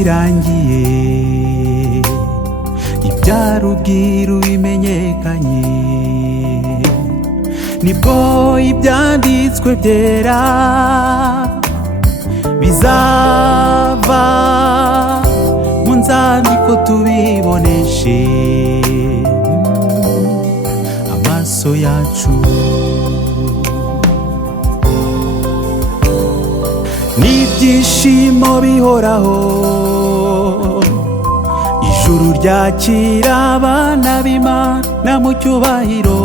birangiye ibyara ubwiru bimenyekanye, nibwo ibyanditswe byera bizava mu nzandiko tubiboneshe amaso yacu. N'ibyishimo bihoraho ijuru ryakira abana b'Imana mu cyubahiro,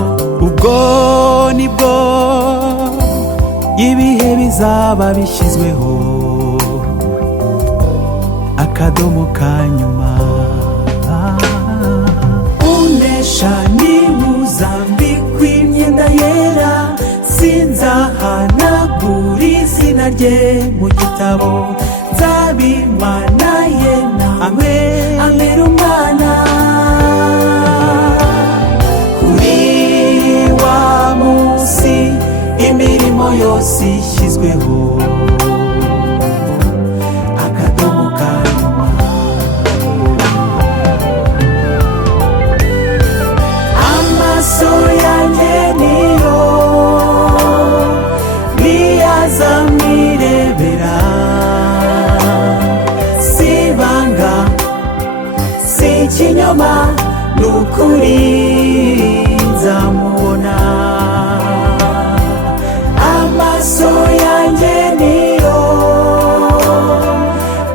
ubwo nibwo ibihe bizaba bishyizweho akadomo ka nyuma. Unesha nimuzambikwa imyenda yera, sinzahanagura izina rye mu gitabo, nzabimana ye nawe amera umwana. Kuri wa munsi imirimo yose ishyizweho akadomo ka nyuma. Amaso yanjye niyo niyazamirebera, si ibanga si ikinyoma, ni ukuri nzamubona. Amaso yanjye niyo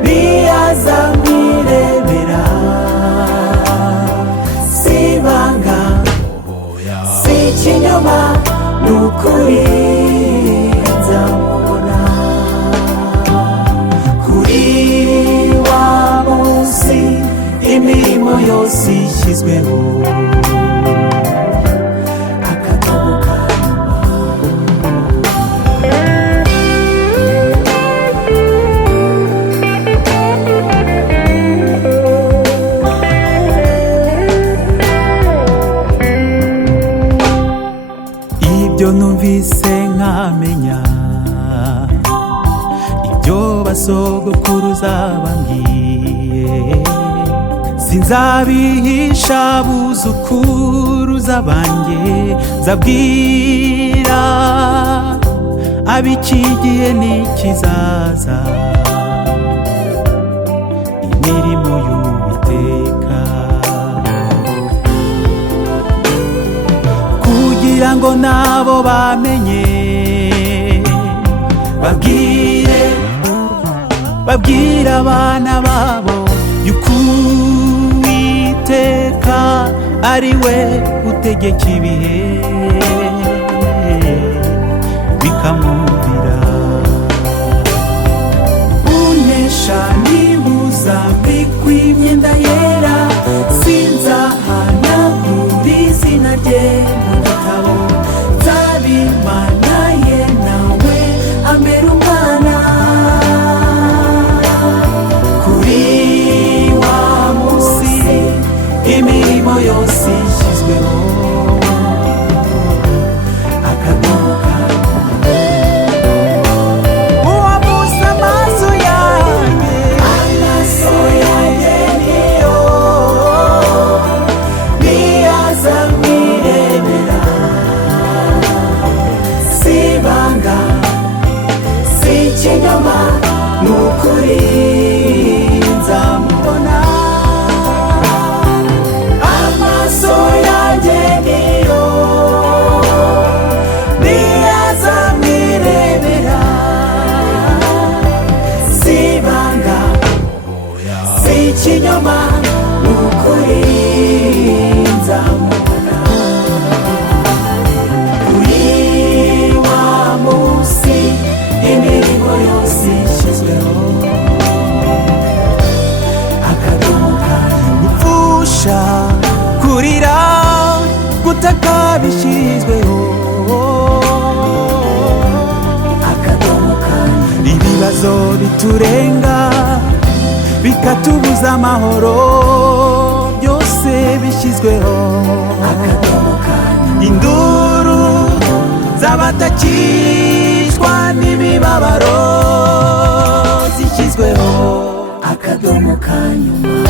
niyazamirebera, si ibanga si ikinyoma, ni ukuri nzamubona. Kuri wa munsi imirimo yose ishyizweho akadomo ka nyuma. Ibyo numvise nkamenya, ibyo basogokuruza bambwiye, sinzabihisha abuzukuruza banjye, nzabwira ab'iki gihe n'ikizaza imirimo y'Uwiteka, kugira ngo nabo bamenye, babwire abana babo yuko Uwiteka ari we utegeka ibihe bikamwumvira. Unesha nimuzambikwa imyenda yera, sinzahanagura izina rye mu gitabo, nzabimana ye nawe amera umwana. Kuri wa munsi imirimo yose ishyizweho akadomo ka nyuma. Uwo munsi amaso yanjye niyo niyazamirebera, si ibanga si ikinyoma, ni ukuri nzamubona. Amaso yanjye niyo niyazamirebera, si ibanga si ikinyoma, ni ukuri nzamubona. Kuri wa munsi imirimo yose ishyizweho akadomo ka nyuma. Gupfusha kurira gutaka bishyizweho akadomo ka nyuma. Ibibazo biturenga bikatubuza amahoro, byose bishyizweho akadomo ka nyuma. Induru z'abatakishwa n'imibabaro zishyizweho akadomo mu kanyuma